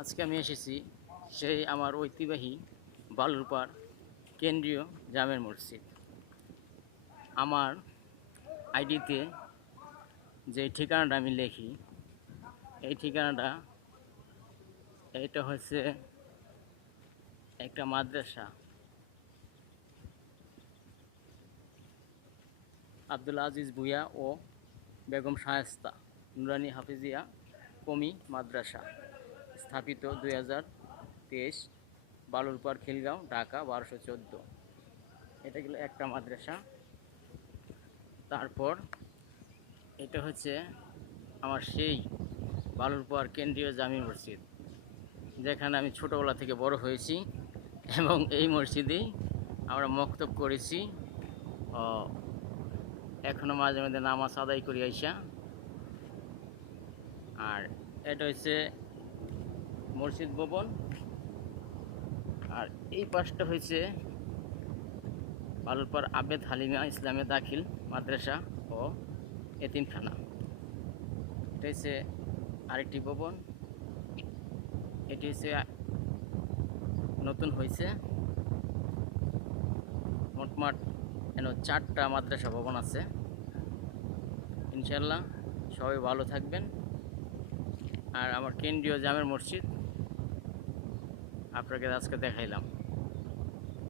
আজকে আমি এসেছি সেই আমার ঐতিহ্যবাহী বালুরপাড় কেন্দ্রীয় জামে মসজিদ। আমার আইডিতে যে ঠিকানাটা আমি লিখি, এই ঠিকানাটা এইটা হচ্ছে একটা মাদ্রাসা, আব্দুল আজিজ ভুঁইয়া ও বেগম শায়েস্তা নুরানি হাফিজিয়া কমি মাদ্রাসা, স্থাপিত 2023, বালুরপাড় খিলগাঁও, ঢাকা 1214। এটা গেল একটা মাদ্রাসা। তারপর এটা হচ্ছে আমার সেই বালুরপাড় কেন্দ্রীয় জামি মসজিদ, যেখানে আমি ছোটোবেলা থেকে বড় হয়েছি এবং এই মসজিদেই আমরা মক্তব করেছি। এখনও মাঝে মাঝে নামাজ আদায় করি আইসা। আর এটা হচ্ছে মসজিদ ভবন, আর এই পাশটা হয়েছে বালুরপাড় আবেদ হালিমা ইসলামে দাখিল মাদ্রাসা ও এতিমখানা। এটা হচ্ছে আরেকটি ভবন, এটি হচ্ছে নতুন হয়েছে। মোটমাট এন 4টা মাদ্রাসা ভবন আছে। ইনশাল্লাহ সবাই ভালো থাকবেন। আর আমার কেন্দ্রীয় জামে মসজিদ আপনাকে আজকে দেখাইলাম।